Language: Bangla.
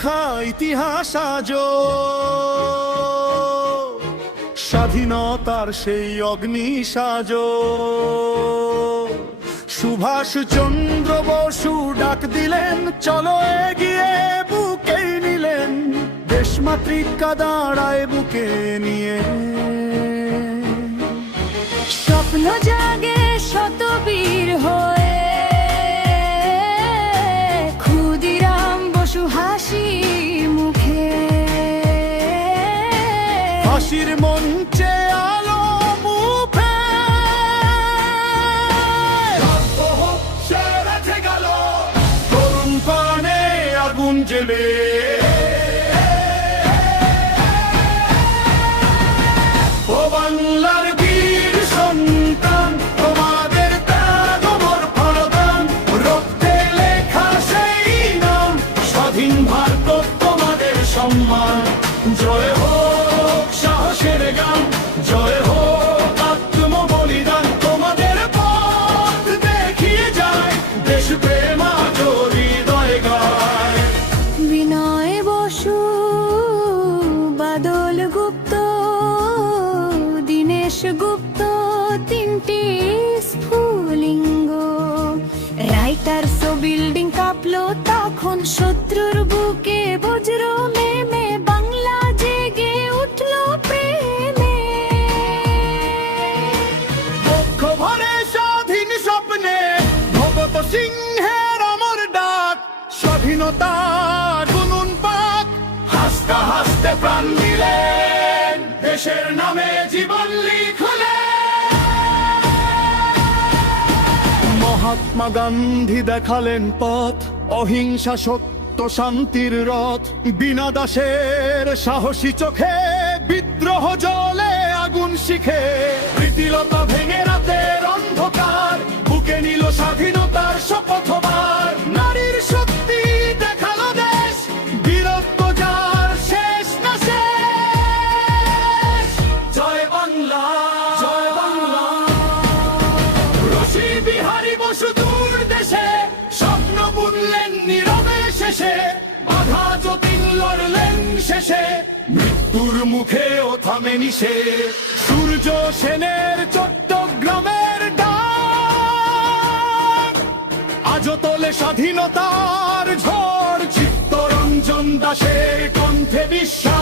লেখা ইতিহাস আজও স্বাধীনতার সেই অগ্নি সাজো। সুভাষ চন্দ্র বসু ডাক দিলেন, চলো এগিয়ে, বুকেই নিলেন দেশমাতৃকা দাঁড়ায় বুকে নিয়ে। স্বপ্ন জাগে শতবীর হয়ে, ক্ষুদিরাম বসু হাসি মুখে। ফাঁসির মঞ্চে আলো মুখে সে রেখে গেল তরুণ প্রাণে আগুন জ্বেলে। ও বাংলার বীর সন্তান, তোমাদের ত্যাগ অমর প্রদান, রক্তে লেখা সেই নাম, স্বাধীন ভারত তোমাদের সম্মান। জয় হোক সাহসের গান, জয় হোক আত্ম বলিদান, তোমাদের পথ দেখিয়ে যায় দেশ প্রেম আজ হৃদয় গায়। বিনয় বসু, বাদল গুপ্ত, দীনেশ গুপ্ত, তিনটি স্ফুলিঙ্গ। রাইটার্স বিল্ডিং কাঁপলো তখন, শত্রুর বুকে বজ্র নেমে বাংলা জেগে উঠলো প্রেমে। বক্ষ ভরে স্বাধীন স্বপ্নে ভগৎ সিংহের অমর ডাক, স্বাধীনতার গুনুন পাক, হাসতে হাসতে প্রাণ দিলেন, দেশের নামে জীবন লিখলেন। মহাত্মা গান্ধী দেখালেন পথ, অহিংসা সত্য শান্তির রথ। বিনা দাসের সাহসী চোখে বিদ্রোহ জলে আগুন শিখে। প্রীতিলতা ভেঙে রাতের অন্ধকার, বুকে নিল স্বাধীনতার শপথবার। নারীর শক্তি দেখালো দেশ, বীরত্ব যার শেষ না শেষ। জয় বাংলা, জয় বাংলা। রশি বিহারী বসু দূর দেশে স্বপ্ন বুনলেন নীরবে শেষে। বাধা যতীন লড়লেন শেষে, মৃত্যুর মুখেও থামেনি সে। সূর্য সেনের চট্টগ্রামের ডাক আজও তোলে স্বাধীনতার ঝড়। চিত্তরঞ্জন দাসের কণ্ঠে বিশ্বাস।